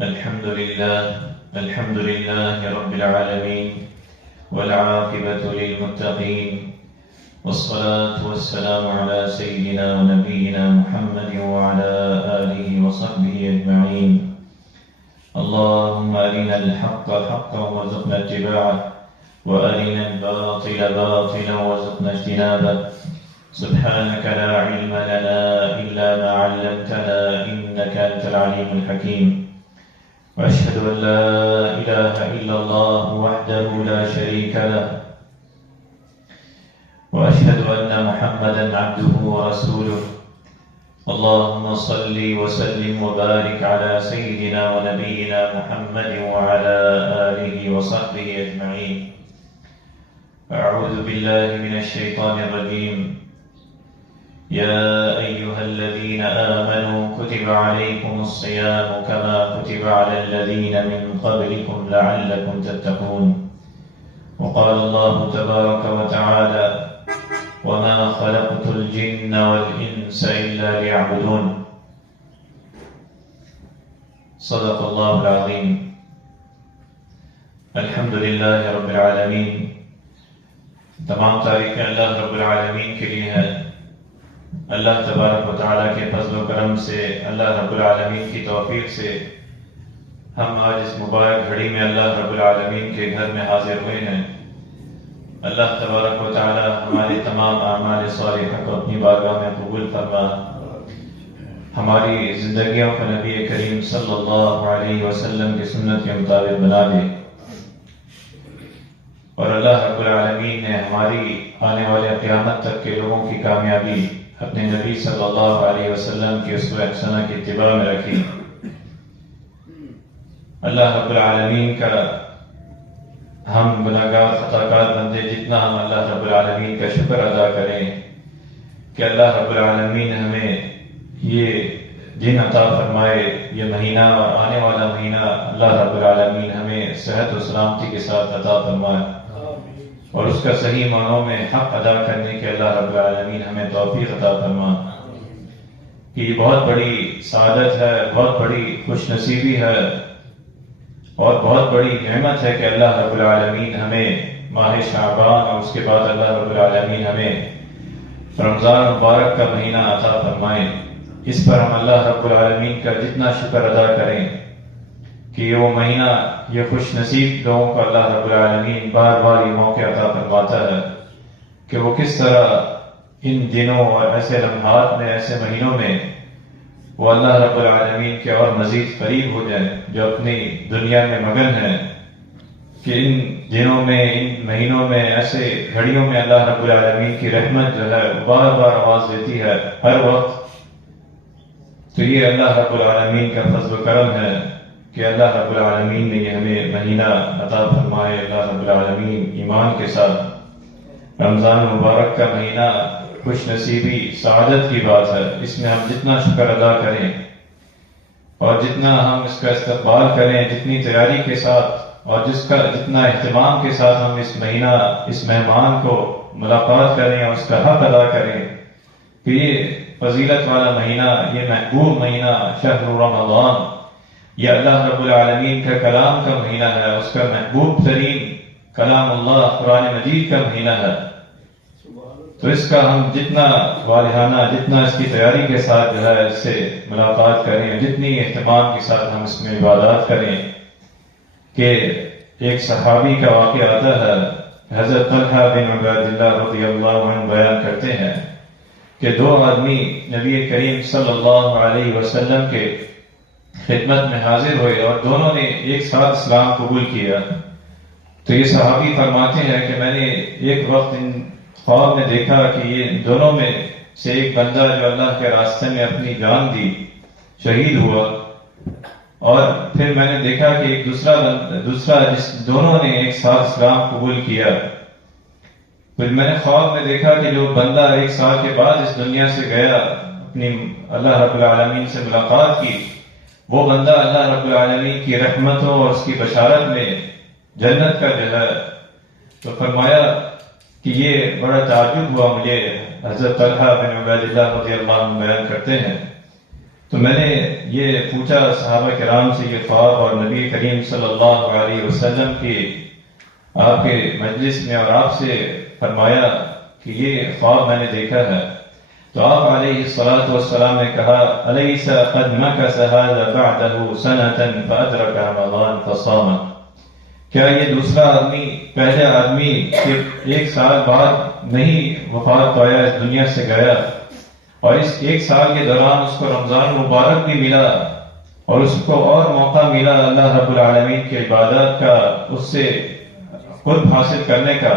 الحمد لله رب العالمين والعاقبة للمتقين والصلاة والسلام على سيدنا ونبينا محمد وعلى آله وصحبه أجمعين. اللهم أرنا الحق حقا وارزقنا اتباعه وأرنا الباطل باطلا وارزقنا اجتنابه. سبحانك لا علم لنا إلا ما علمتنا إنك أنت العليم الحكيم. وأشهد أن لا إله إلا الله وحده لا شريك له وأشهد أن محمدا عبده ورسوله. اللهم صل وسلم وبارك على سيدنا ونبينا محمد وعلى آله وصحبه أجمعين. أعوذ بالله من الشيطان الرجيم. يا أيها الذين آمنوا كتب عليكم الصيام كما كتب على الذين من قبلكم لعلكم تتقون. وقال الله تبارك وتعالى وما خلقت الجن والإنس إلا ليعبدون. صدق الله العظيم. الحمد لله رب العالمين. تمام تعریفیں اللہ رب العالمین کے لیے ہیں. اللہ تبارک و تعالیٰ کے فضل و کرم سے، اللہ رب العالمین کی توفیق سے ہم آج اس مبارک گھڑی میں اللہ رب العالمین کے گھر میں حاضر ہوئے ہیں. اللہ تبارک و تعالیٰ ہمارے تمام اعمال صالحہ کو اپنی بارگاہ میں قبول فرما، ہماری زندگیوں کو نبی کریم صلی اللہ علیہ وسلم کی سنت کے مطابق بنا دے، اور اللہ رب العالمین نے ہماری آنے والے قیامت تک کے لوگوں کی کامیابی اپنے نبی صلی اللہ علیہ وسلم کی اسوہ حسنہ کی اتباع میں رکھی. اللہ رب العالمین کا ہم گناہگار خطاکار بندے جتنا ہم اللہ رب العالمین کا شکر ادا کریں کہ اللہ رب العالمین ہمیں یہ دن عطا فرمائے، یہ مہینہ اور آنے والا مہینہ اللہ رب العالمین ہمیں صحت و سلامتی کے ساتھ عطا فرمائے، اور اس کا صحیح معنوں میں حق ادا کرنے کے اللہ رب العالمین ہمیں توفیق عطا فرما. کہ یہ بہت بڑی سعادت ہے، بہت بڑی خوش نصیبی ہے اور بہت بڑی نعمت ہے کہ اللہ رب العالمین ہمیں ماہ شعبان اور اس کے بعد اللہ رب العالمین ہمیں رمضان مبارک کا مہینہ عطا فرمائے. اس پر ہم اللہ رب العالمین کا جتنا شکر ادا کریں کہ یہ وہ مہینہ، یہ خوش نصیب لوگوں کو اللہ رب العالمین بار بار یہ موقع عطا فرماتا ہے کہ وہ کس طرح ان دنوں اور ایسے لمحات میں، ایسے مہینوں میں وہ اللہ رب العالمین کے اور مزید قریب ہو جائیں، جو اپنی دنیا میں مگن ہیں. کہ ان دنوں میں، ان مہینوں میں، ایسے گھڑیوں میں اللہ رب العالمین کی رحمت جو ہے بار بار آواز دیتی ہے ہر وقت. تو یہ اللہ رب العالمین کا فضل و کرم ہے کہ اللہ رب العالمین نے یہ ہمیں مہینہ عطا فرمائے. اللہ رب العالمین ایمان کے ساتھ رمضان مبارک کا مہینہ خوش نصیبی سعادت کی بات ہے. اس میں ہم جتنا شکر ادا کریں اور جتنا ہم اس کا استقبال کریں، جتنی تیاری کے ساتھ اور جتنا اہتمام کے ساتھ ہم اس مہینہ، اس مہمان کو ملاقات کریں اور اس کا حق ادا کریں کہ یہ فضیلت والا مہینہ، یہ محبوب مہینہ شہر رمضان، یہ اللہ رب العالمین کا کلام کا مہینہ ہے، اس کا محبوب ترین کلام اللہ قرآن مجید کا مہینہ ہے. تو اس کا ہم جتنا والہانہ، جتنا اس کی تیاری کے ساتھ جو ہے اس سے ملاقات کریں، جتنی اہتمام کے ساتھ ہم اس میں عبادات کریں. کہ ایک صحابی کا واقعہ آتا ہے، حضرت طلحہ بن عبید اللہ رضی اللہ عنہ بیان کرتے ہیں کہ دو آدمی نبی کریم صلی اللہ علیہ وسلم کے خدمت میں حاضر ہوئے اور دونوں نے ایک ساتھ اسلام قبول کیا. تو یہ صحابی فرماتے ہیں کہ میں نے ایک وقت ان خواب میں دیکھا کہ یہ دونوں میں سے ایک بندہ جو اللہ کے راستے میں اپنی جان دی شہید ہوا، اور پھر میں نے دیکھا کہ ایک دوسرا جس دونوں نے ایک ساتھ اسلام قبول کیا. پھر میں نے خواب میں دیکھا کہ جو بندہ ایک سال کے بعد اس دنیا سے گیا، اپنی اللہ رب العالمین سے ملاقات کی، وہ بندہ اللہ رب العالمین کی رحمتوں اور اس کی بشارت میں جنت کا جو ہے. تو فرمایا کہ یہ بڑا تعجب ہوا مجھے. حضرت طلحہ بن عبید اللہ رضی اللہ عنہ بیان کرتے ہیں تو میں نے یہ پوچھا صحابہ کرام سے یہ خواب، اور نبی کریم صلی اللہ علیہ وسلم کی آپ کے مجلس میں اور آپ سے فرمایا کہ یہ خواب میں نے دیکھا ہے. تو آپ علیہ الصلوۃ والسلام نے کہا الیس قد مکث هذا بعده سنة فادرک رمضان فصام. کیا یہ دوسرا آدمی پہلے آدمی کے 1 سال بعد نہیں وفات پایا، اس دنیا سے گیا، اور اس 1 سال کے دوران اس کو رمضان مبارک بھی ملا اور اس کو اور موقع ملا اللہ رب العالمین کی عبادت کا، اس سے قرب حاصل کرنے کا.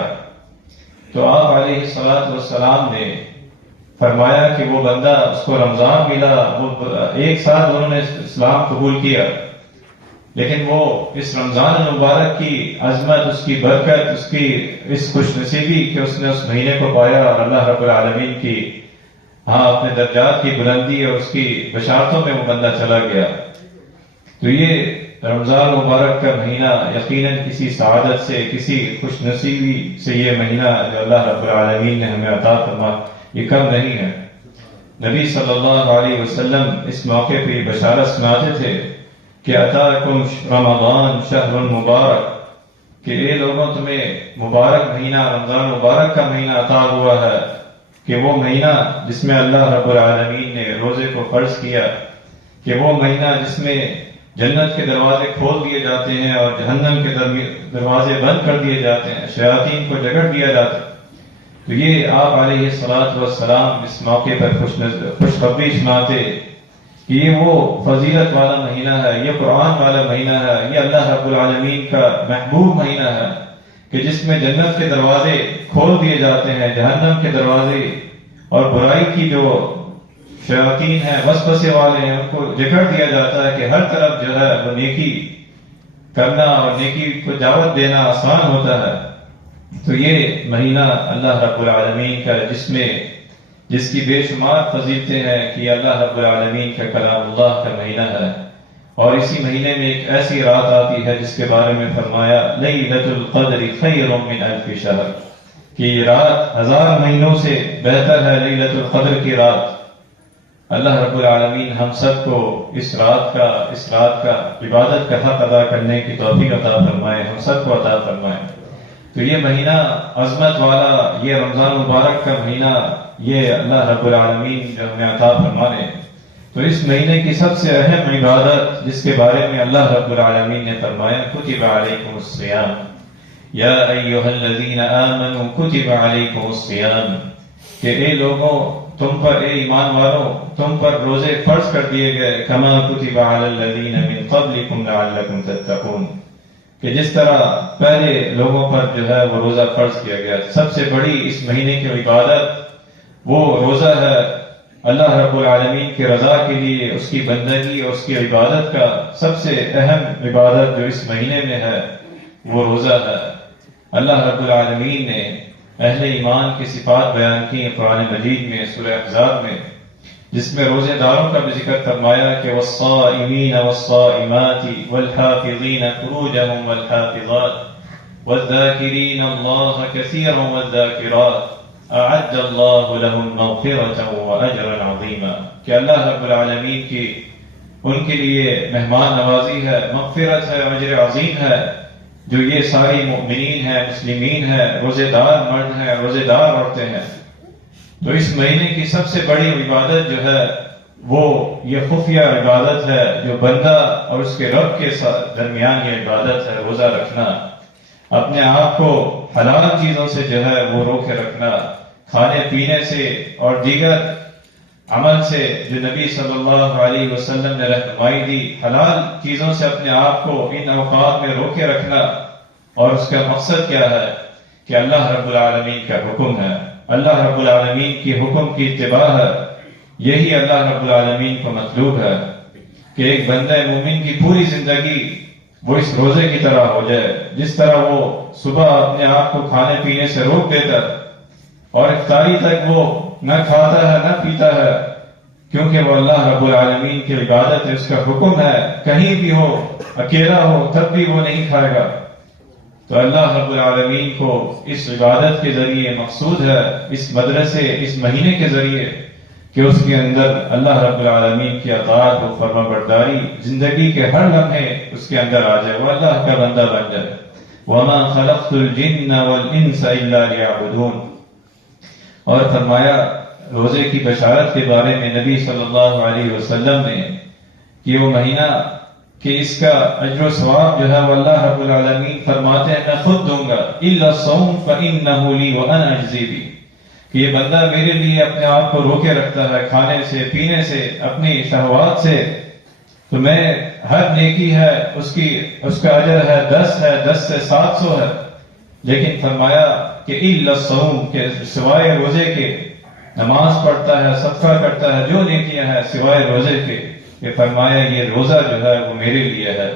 تو آپ علیہ الصلوۃ والسلام نے فرمایا کہ وہ بندہ، اس کو رمضان ملا، وہ 1 سال انہوں نے اسلام قبول کیا، لیکن وہ اس رمضان المبارک کی عظمت، اس کی برکت، اس کی اس خوش نصیبی کہ اس نے اس مہینے کو پایا اور اللہ رب العالمین کی اپنے درجات کی بلندی اور اس کی بشارتوں میں وہ بندہ چلا گیا. تو یہ رمضان مبارک کا مہینہ یقیناً کسی سعادت سے، کسی خوش نصیبی سے یہ مہینہ جو اللہ رب العالمین نے ہمیں عطا فرمایا یہ کم نہیں ہے. نبی صلی اللہ علیہ وسلم اس موقع پہ یہ بشارت سناتے تھے کہ اتاکم رمضان شہر مبارک، کہ اے لوگوں تمہیں مبارک مہینہ رمضان مبارک کا مہینہ عطا ہوا ہے، کہ وہ مہینہ جس میں اللہ رب العالمین نے روزے کو فرض کیا، کہ وہ مہینہ جس میں جنت کے دروازے کھول دیے جاتے ہیں اور جہنم کے دروازے بند کر دیے جاتے ہیں، شیاطین کو جگڑ دیا جاتا ہے. تو یہ آپ علیہ الصلوۃ والسلام اس موقع پر خوشخبری سناتے کہ یہ وہ فضیلت والا مہینہ ہے، یہ قرآن والا مہینہ ہے، یہ اللہ رب العالمین کا محبوب مہینہ ہے کہ جس میں جنت کے دروازے کھول دیے جاتے ہیں، جہنم کے دروازے اور برائی کی جو شیاطین ہیں، وسوسے والے ہیں، ان کو جکڑ دیا جاتا ہے کہ ہر طرف جو ہے وہ نیکی کرنا اور نیکی کو دعوت دینا آسان ہوتا ہے. تو یہ مہینہ اللہ رب العالمین کا جس کی بے شمار فضیلتیں ہیں کہ یہ اللہ رب العالمین کا کلام اللہ کا مہینہ ہے. اور اسی مہینے میں ایک ایسی رات آتی ہے جس کے بارے میں فرمایا لیلۃ القدر خیر من الف شہر، کہ یہ رات 1000 مہینوں سے بہتر ہے. لیلۃ القدر کی رات اللہ رب العالمین ہم سب کو اس رات کا عبادت کا حق ادا کرنے کی توفیق عطا فرمائے، ہم سب کو عطا فرمائے. تو یہ مہینہ عظمت والا، یہ رمضان مبارک کا مہینہ، یہ اللہ رب العالمین جو ہمیں عطا فرمانے. تو اس مہینے کی سب سے اہم عبادت جس کے بارے میں اللہ رب العالمین نے فرمایا کتب علیکم الصیام یا ایھا الذین آمنوا کتب علیکم الصیام، کہ اے لوگوں تم پر، اے ایمان والوں تم پر روزے فرض کر دیے گئے، کما کتب علی الذین من قبلکم لعلکم تتقون، کہ جس طرح پہلے لوگوں پر جو ہے وہ روزہ فرض کیا گیا. سب سے بڑی اس مہینے کی عبادت وہ روزہ ہے. اللہ رب العالمین کی رضا کے لیے اس کی بندگی اور اس کی عبادت کا سب سے اہم عبادت جو اس مہینے میں ہے وہ روزہ ہے. اللہ رب العالمین نے اہل ایمان کی صفات بیان کی قرآن مجید میں سورہ احزاب میں، جس میں روزے داروں کا بھی ذکر فرمایا کہ والصائمین والصائمات والحافظین فروجهم والحافظات والذاکرین اللہ کثیرا والذاکرات اعد اللہ لهم مغفرۃ واجرا عظیما، کہ اللہ رب العالمین کی ان کے لیے مہمان نوازی ہے، مغفرت ہے، اجر عظیم ہے. جو یہ ساری مؤمنین ہیں، مسلمین ہیں، روزے دار مرد ہیں، روزے دار عورتیں ہیں. تو اس مہینے کی سب سے بڑی عبادت جو ہے وہ یہ خفیہ عبادت ہے، جو بندہ اور اس کے رب کے درمیان یہ عبادت ہے، روزہ رکھنا، اپنے آپ کو حلال چیزوں سے جو ہے وہ روکے رکھنا، کھانے پینے سے اور دیگر عمل سے جو نبی صلی اللہ علیہ وسلم نے رہنمائی دی، حلال چیزوں سے اپنے آپ کو ان اوقات میں روکے رکھنا. اور اس کا مقصد کیا ہے کہ اللہ رب العالمین کا حکم ہے، اللہ رب العالمین کی حکم کی اتباع ہے. یہی اللہ رب العالمین کو مطلوب ہے کہ ایک بندہ مومن کی پوری زندگی وہ اس روزے کی طرح ہو جائے، جس طرح وہ صبح اپنے آپ کو کھانے پینے سے روک دیتا اور افطاری تک وہ نہ کھاتا ہے نہ پیتا ہے، کیونکہ وہ اللہ رب العالمین کی عبادت ہے، اس کا حکم ہے، کہیں بھی ہو، اکیلا ہو تب بھی وہ نہیں کھائے گا. تو اللہ رب العالمین کو اس عبادت کے ذریعے مقصود ہے، اس مدرسے، اس مہینے کے ذریعے کہ اس کے اندر اللہ رب العالمین کی اطاعت و فرما برداری زندگی کے ہر لمحے اس کے اندر آ جائے، وہ اللہ کا بندہ بن جائے۔ وَمَا خَلَقْتُ الْجِنَّ وَالْإِنسَ إِلَّا لِيَعْبُدُونَ۔ اور فرمایا روزے کی بشارت کے بارے میں نبی صلی اللہ علیہ وسلم نے کہ وہ مہینہ کہ اس کا اجر و ثواب جو ہے وہ اللہ رب العالمین فرماتے ہیں میں خود دوں گا، إِلَّا الصَّوْمَ فَإِنَّهُ لِي وَأَنَا أَجْزِي بِهِ، کہ یہ بندہ میرے لیے اپنے آپ کو روکے رکھتا ہے کھانے سے، پینے سے، اپنی شہوات سے، تو میں ہر نیکی ہے اس کا اجر ہے 10 سے 700 ہے۔ لیکن فرمایا کہ إِلَّا الصَّوْمَ، کہ سوائے روزے کے نماز پڑھتا ہے، صدقہ کرتا ہے، جو نیکیاں ہیں سوائے روزے کے، کہ فرمایا یہ روزہ جو ہے وہ میرے لیے ہے،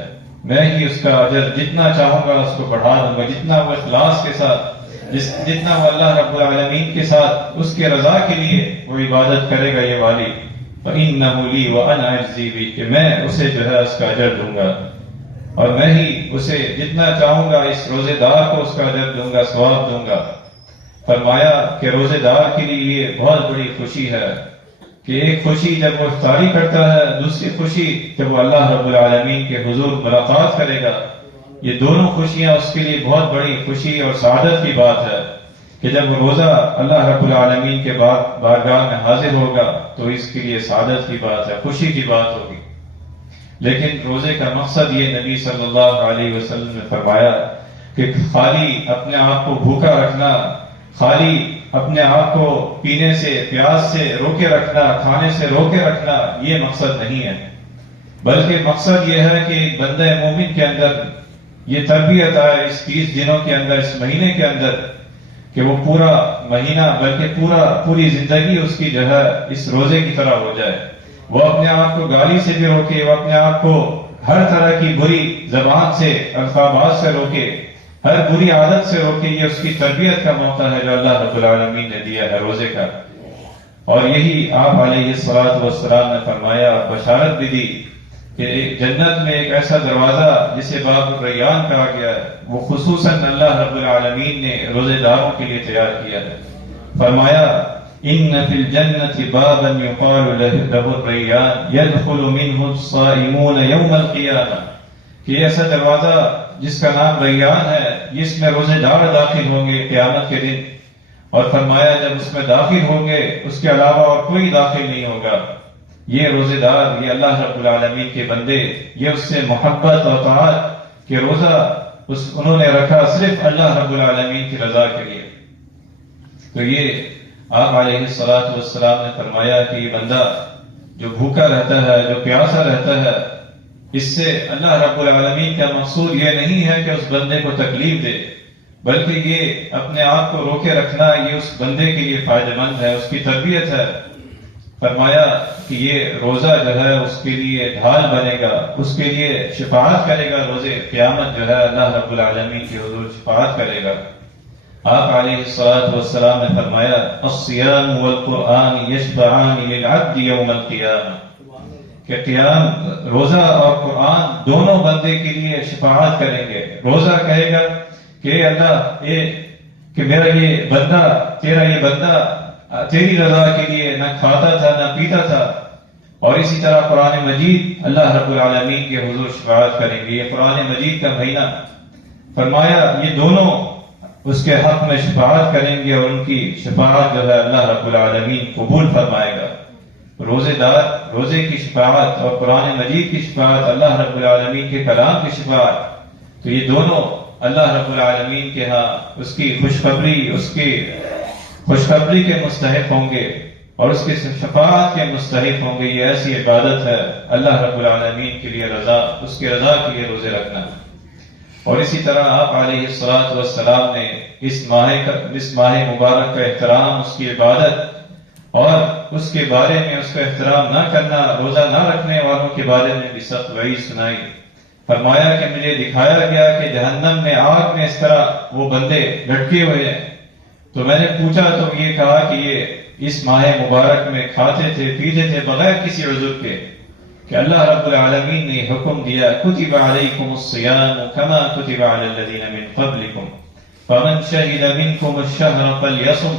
میں ہی اس کا اجر جتنا چاہوں گا اس کو بڑھا دوں گا، جتنا وہ اخلاص کے ساتھ، جتنا وہ اللہ رب العالمین کے ساتھ اس کے رضا کے لیے وہ عبادت کرے گا یہ والی، فَإِنَّهُ لِي وَأَنَا أَجْزِي بِهِ، کہ میں اسے جو ہے اس کا اجر دوں گا، اور میں ہی اسے جتنا چاہوں گا اس روزے دار کو اس کا اجر دوں گا، ثواب دوں گا۔ فرمایا کہ روزے دار کے لیے یہ بہت بڑی خوشی ہے کہ ایک خوشی جب وہ افطاری کرتا ہے، دوسری خوشی جب وہ اللہ رب العالمین کے حضور ملاقات کرے گا، یہ دونوں خوشیاں اس کے لیے بہت بڑی خوشی اور سعادت کی بات ہے کہ جب وہ روزہ اللہ رب العالمین کے بارگاہ میں حاضر ہوگا تو اس کے لیے سعادت کی بات ہے، خوشی کی بات ہوگی۔ لیکن روزے کا مقصد یہ نبی صلی اللہ علیہ وسلم نے فرمایا کہ خالی اپنے آپ کو بھوکا رکھنا، خالی اپنے آپ کو پینے سے، پیاس سے روکے رکھنا، کھانے سے روکے رکھنا یہ مقصد نہیں ہے، بلکہ مقصد یہ ہے کہ ایک بندہ مومن کے اندر یہ تربیت آئے اس 30 دنوں کے اندر، اس مہینے کے اندر، کہ وہ پورا مہینہ بلکہ پوری زندگی اس کی جو ہے اس روزے کی طرح ہو جائے۔ وہ اپنے آپ کو گالی سے بھی روکے، وہ اپنے آپ کو ہر طرح کی بری زبان سے، الفاظ سے روکے، ہر بری عادت سے روکے۔ یہ اس کی تربیت کا موقع ہے جو اللہ رب العالمین نے دیا ہے روزے کا۔ اور یہی آپ علیہ الصلوۃ والسلام نے فرمایا، بشارت بھی دی کہ جنت میں ایک ایسا دروازہ جسے باب الریان کہا گیا ہے، وہ خصوصاً اللہ رب العالمین نے روزے داروں کے لیے تیار کیا ہے۔ فرمایا ان فی الجنۃ بابا یقال له الریان يدخل منه الصائمون یوم القیامہ، کہ ایسا دروازہ جس کا نام ریان ہے، جس میں روزے دار داخل ہوں گے قیامت کے دن۔ اور فرمایا جب اس میں داخل ہوں گے اس کے علاوہ اور کوئی داخل نہیں ہوگا۔ یہ روزے دار، یہ اللہ رب العالمین کے بندے، یہ اس سے محبت اور طاعت کہ روزہ انہوں نے رکھا صرف اللہ رب العالمین کی رضا کے لیے۔ تو یہ آپ علیہ الصلوۃ والسلام نے فرمایا کہ یہ بندہ جو بھوکا رہتا ہے، جو پیاسا رہتا ہے، اس سے اللہ رب العالمین کا مقصود یہ نہیں ہے کہ اس بندے کو تکلیف دے، بلکہ یہ اپنے آپ کو روکے رکھنا یہ اس بندے کے لیے فائدہ مند ہے، اس کی تربیت ہے۔ فرمایا کہ یہ روزہ جو ہے اس کے لیے ڈھال بنے گا، اس کے لیے شفاعت کرے گا، روزے قیامت جو ہے اللہ رب العالمین کے حضور شفاعت کرے گا۔ آپ علیہ الصلوۃ والسلام نے فرمایا الصیام والقرآن یشفعان للعبد یوم القیامہ، کہ قیام روزہ اور قرآن دونوں بندے کے لیے شفاعت کریں گے۔ روزہ کہے گا کہ اللہ کہ میرا یہ بندہ، تیرا یہ بندہ تیری رضا کے لیے نہ کھاتا تھا نہ پیتا تھا، اور اسی طرح قرآن مجید اللہ رب العالمین کے حضور شفاعت کریں گے۔ یہ قرآن مجید کا مہینہ، فرمایا یہ دونوں اس کے حق میں شفاعت کریں گے اور ان کی شفاعت جو ہے اللہ رب العالمین قبول فرمائے گا۔ روزے دار روزے کی شفاعت اور قرآن مجید کی شفاعت، اللہ رب العالمین کے کلام کی شفاعت، تو یہ دونوں اللہ رب العالمین کے ہاں اس کی خوشخبری کے مستحق ہوں گے اور اس کی شفاعت کے مستحق ہوں گے۔ یہ ایسی عبادت ہے اللہ رب العالمین کے لیے رضا، اس کی رضا کے لیے روزے رکھنا۔ اور اسی طرح آپ علیہ الصلوۃ والسلام نے اس ماہ مبارک کا احترام، اس کی عبادت اور اس کے بارے میں اس کا احترام نہ کرنا، روزہ نہ رکھنے والوں کے بارے میں بھی سخت وعید سنائی۔ فرمایا کہ مجھے دکھایا گیا کہ جہنم میں آگ میں اس طرح وہ بندے لٹکے ہوئے ہیں، تو میں نے پوچھا تو یہ کہا کہ یہ اس ماہ مبارک میں کھاتے تھے پیتے تھے بغیر کسی عذر کے، کہ اللہ رب العالمین نے حکم دیا کتب علیکم الصیام کما کتب علی الذین من قبلکم فمن شہد منکم الشہر فلیصم،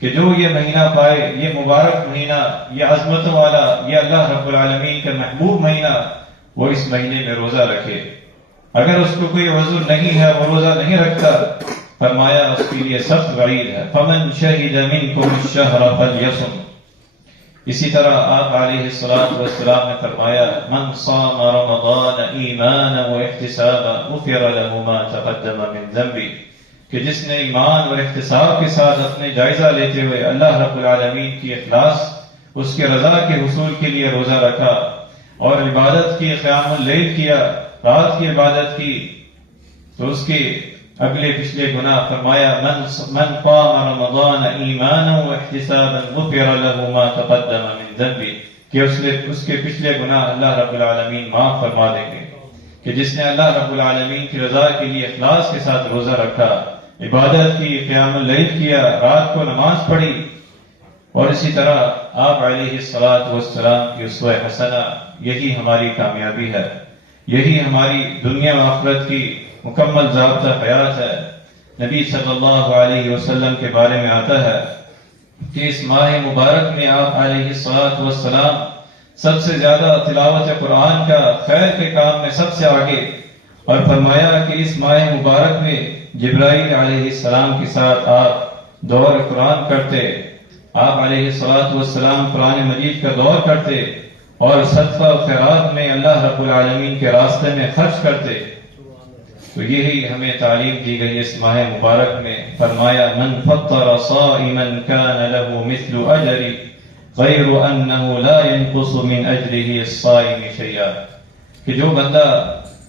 کہ جو یہ مہینہ پائے، یہ مبارک مہینہ، یہ عظمتوں والا، یہ اللہ رب العالمین کا محبوب مہینہ، وہ اس مہینے میں روزہ رکھے۔ اگر اس کو کوئی عذر نہیں ہے، وہ روزہ نہیں رکھتا، فرمایا اس کے لیے سخت وعید ہے، فمن شہد منکم الشہر فلیصم۔ اسی طرح آپ علیہ السلام نے فرمایا من صام رمضان ایمانا واحتسابا غفر له ما تقدم من ذنبه، کہ جس نے ایمان اور احتساب کے ساتھ اپنے جائزہ لیتے ہوئے اللہ رب العالمین کی اخلاص، اس کے رضا کے حصول کے لیے روزہ رکھا اور عبادت کی، قیام اللیل کیا، رات کی عبادت کی، تو اس کے اگلے پچھلے گناہ، فرمایا من قام رمضان ایمانا واحتسابا غفر له ما تقدم من ذنبه، کہ اس کے پچھلے گناہ اللہ رب العالمین معاف فرما دیں گے۔ کہ جس نے اللہ رب العالمین کی رضا کے لیے اخلاص کے ساتھ روزہ رکھا، عبادت کی، قیام اللیل کیا، رات کو نماز پڑھی، اور اسی طرح آپ علیہ السلام کی اسوہ حسنہ، یہی ہماری کامیابی ہے، یہی ہماری دنیا و آخرت کی مکمل ضابطہ حیات ہے۔ نبی صلی اللہ علیہ وسلم کے بارے میں آتا ہے کہ اس ماہ مبارک میں آپ علیہ السلام سب سے زیادہ تلاوت قرآن کا، خیر کے کام میں سب سے آگے، اور فرمایا کہ اس ماہ مبارک میں جبرائیل علیہ السلام کے ساتھ آپ دور قرآن کرتے، آپ علیہ السلام قرآن مجید کا دور کرتے اور صدقہ و خیرات میں اللہ رب العالمین کے راستے میں خرچ کرتے۔ تو یہی ہمیں تعلیم دی گئی اس ماہ مبارک میں، فرمایا من فطر صائما كان له مثل اجر غیر انه لا ينقص من اجره الصائم شيئا، کہ جو بندہ،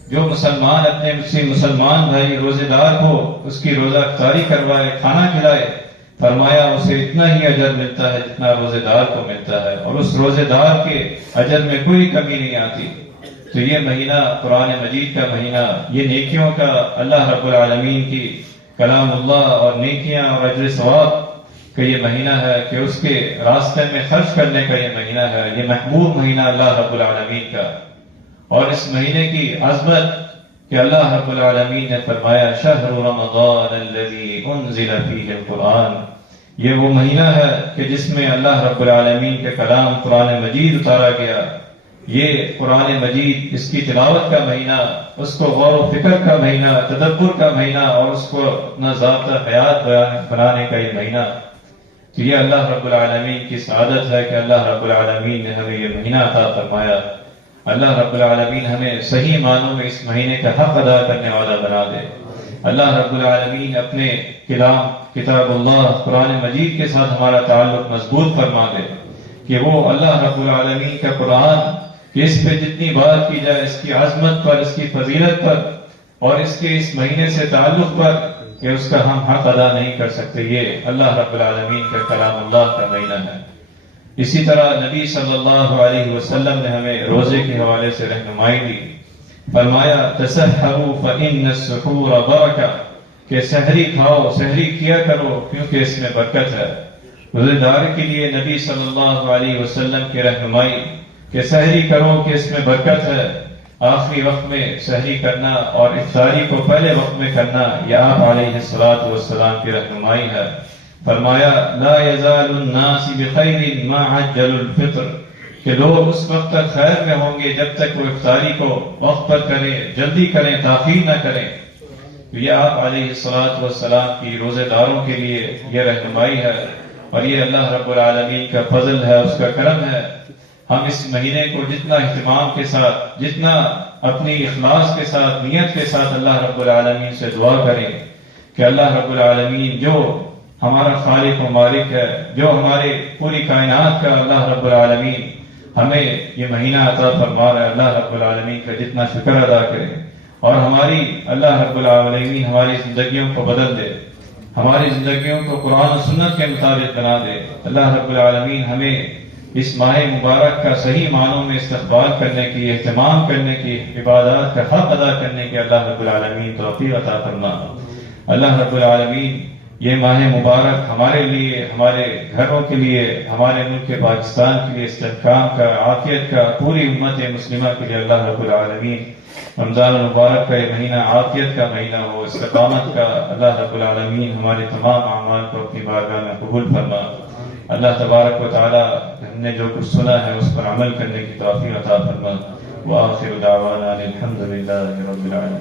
جو مسلمان اپنے مسلمان بھائی روزے دار کو اس کی روزہ افطاری کروائے، کھانا کھلائے، فرمایا اسے اتنا ہی اجر ملتا ہے جتنا روزے دار کو ملتا ہے، اور اس روزے دار کے اجر میں کوئی کمی نہیں آتی۔ تو یہ مہینہ قرآن مجید کا مہینہ، یہ نیکیوں کا، اللہ رب العالمین کی کلام اللہ اور نیکیاں اور اجر ثواب کا یہ مہینہ ہے، کہ اس کے راستے میں خرچ کرنے کا یہ مہینہ ہے، یہ محبوب مہینہ اللہ رب العالمین کا۔ اور اس مہینے کی عظمت کہ اللہ رب العالمین نے فرمایا شہر رمضان الذی انزل فیہ القرآن، یہ وہ مہینہ ہے کہ جس میں اللہ رب العالمین کے کلام قرآن مجید اتارا گیا۔ یہ قرآن مجید، اس کی تلاوت کا مہینہ، اس کو غور و فکر کا مہینہ، تدبر کا مہینہ، اور اس کو اپنا ضابطہ حیات بنانے کا یہ مہینہ۔ تو یہ اللہ رب العالمین کی سعادت ہے کہ اللہ رب العالمین نے ہمیں یہ مہینہ عطا فرمایا۔ اللہ رب العالمین ہمیں صحیح معنوں میں اس مہینے کا حق ادا کرنے والا بنا دے۔ اللہ رب العالمین اپنے کلام کتاب اللہ قرآن مجید کے ساتھ ہمارا تعلق مضبوط فرما دے، کہ وہ اللہ رب العالمین کا قرآن، کہ اس پہ جتنی بات کی جائے اس کی عظمت پر، اس کی فضیلت پر، اور اس کے اس مہینے سے تعلق پر، کہ اس کا ہم حق ادا نہیں کر سکتے، یہ اللہ رب العالمین کا کلام اللہ کا مہینہ ہے۔ اسی طرح نبی صلی اللہ علیہ وسلم نے ہمیں روزے کے حوالے سے رہنمائی دی، فرمایا تسحروا فإن السحور برکہ، کہ سحری کھاؤ، سحری کیا کرو کیونکہ اس میں برکت ہے۔ روزے دار کے لیے نبی صلی اللہ علیہ وسلم کی رہنمائی کہ سحری کرو کہ اس میں برکت ہے، آخری وقت میں سحری کرنا اور افطاری کو پہلے وقت میں کرنا، یہ آپ علیہ السلام کی رہنمائی ہے۔ فرمایا لا يزال الناس بخیر ما عجل الفطر، کہ لوگ اس وقت تک خیر میں ہوں گے جب تک وہ افطاری کو وقت پر کریں، جلدی کریں، تاخیر نہ کریں۔ تو یہ آپ علیہ السلام کی روزے داروں کے لیے یہ رہنمائی ہے، اور یہ اللہ رب العالمین کا فضل ہے، اس کا کرم ہے۔ ہم اس مہینے کو جتنا اہتمام کے ساتھ، جتنا اپنی اخلاص کے ساتھ، نیت کے ساتھ اللہ رب العالمین سے دعا کریں کہ اللہ رب العالمین جو ہمارا خالق و مالک ہے، جو ہمارے پوری کائنات کا اللہ رب العالمین ہمیں یہ مہینہ عطا فرما رہا ہے، اللہ رب العالمین کا جتنا شکر ادا کریں، اور ہماری اللہ رب العالمین ہماری زندگیوں کو بدل دے، ہماری زندگیوں کو قرآن و سنت کے مطابق بنا دے۔ اللہ رب العالمین ہمیں اس ماہ مبارک کا صحیح معنوں میں استقبال کرنے کی، اہتمام کرنے کی، عبادات کا حق ادا کرنے کی اللہ رب العالمین توفیق عطا فرما۔ اللہ رب العالمین یہ ماہ مبارک ہمارے لیے، ہمارے گھروں کے لیے، ہمارے ملک پاکستان کے لیے استحکام کا، عافیت کا، پوری امت مسلمہ کے لیے اللہ رب العالمین رمضان المبارک کا یہ مہینہ عافیت کا مہینہ ہو، استقامت کا۔ اللہ رب العالمین ہمارے تمام اعمال کو اپنی بارگاہ میں قبول فرما۔ اللہ تبارک و تعالی ہم نے جو کچھ سنا ہے اس پر عمل کرنے کی توفیق عطا فرما۔ وآخر دعوانا الحمد للہ رب العالمین۔